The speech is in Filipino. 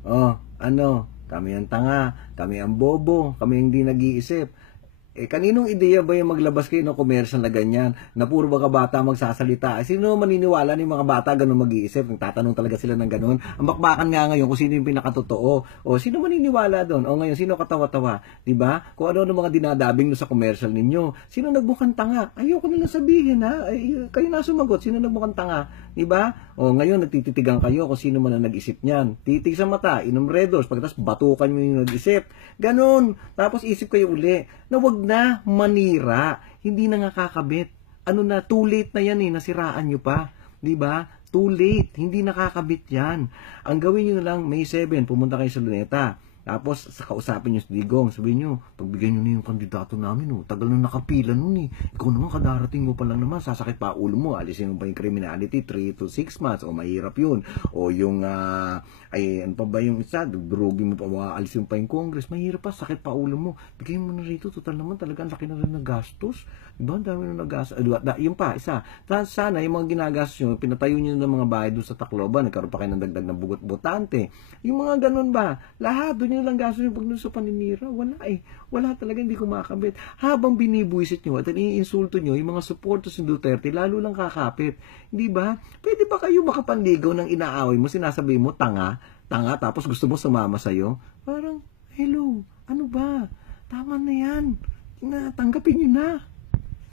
Oh, ano, kami ang tanga, kami ang bobo, kami ang hindi nag-iisip. Kaninong ideya ba yung maglabas kayo ng commercial na ganyan, na puro mga bata magsasalita? Sino maniniwala ng mga bata ganun mag-iisip? Nagtatanong talaga sila ng ganun. Ang bakbakan nga ngayon kung sino yung pinakatotoo. O sino maniniwala doon? O ngayon, sino katawa-tawa? Diba? Kung ano mga dinadabing no sa commercial ninyo. Sino nagbukang tanga? Ayoko na lang sabihin ha. Kayo na sumagot. Sino nagbukang tanga? Diba? O ngayon, nagtititigan kayo kung sino man ang nag-isip niyan. Titig sa mata, inom Red Horse, pagkatapos batukan nyo yung nag-isip. Ganun. Tapos isip kayo uli na wag na manira. Hindi na nga kakabit. Ano na, too late na yan nasiraan nyo pa. 'Di ba? Too late. Hindi nakakabit yan. Ang gawin nyo na lang, May 7, pumunta kayo sa Luneta. Tapos, kausapin nyo si Digong. Sabihin nyo, pagbigyan nyo na yung kandidato namin. Tagal na nakapila nun Ikaw naman, kadarating mo pa lang naman. Sasakit pa ulo mo. Alisin mo pa yung criminality, 3 to 6 months. O mahirap yun. O yung, ano pa ba yung isa? Durugin mo pa, alisin mo pa yung Congress. Mahirap pa, sakit pa ulo mo. Bigyan mo na rito. Total naman talaga, laki na rin na gastos. Diba? Ang dami na nagastos. Yung pa, isa. Sana, yung mga ginagastos nyo, pinatayo nyo ng mga bahay doon sa Tacloban. Nagkaroon pa kayo ng dagdag ng bugot-botante. Yung mga ganun ba? Lahat, doon nyo lang gastos yung pag sa paninira. Wala Wala talaga, hindi kumakabit. Habang binibuisit nyo at iniinsulto nyo, yung mga supporters ng Duterte, lalo lang kakapit. Hindi ba? Pwede ba kayo makapanligaw ng inaaway mo, sinasabi mo, tanga, tapos gusto mo sumama sa'yo? Parang, hello, ano ba? Tama na yan. Tanggapin nyo na.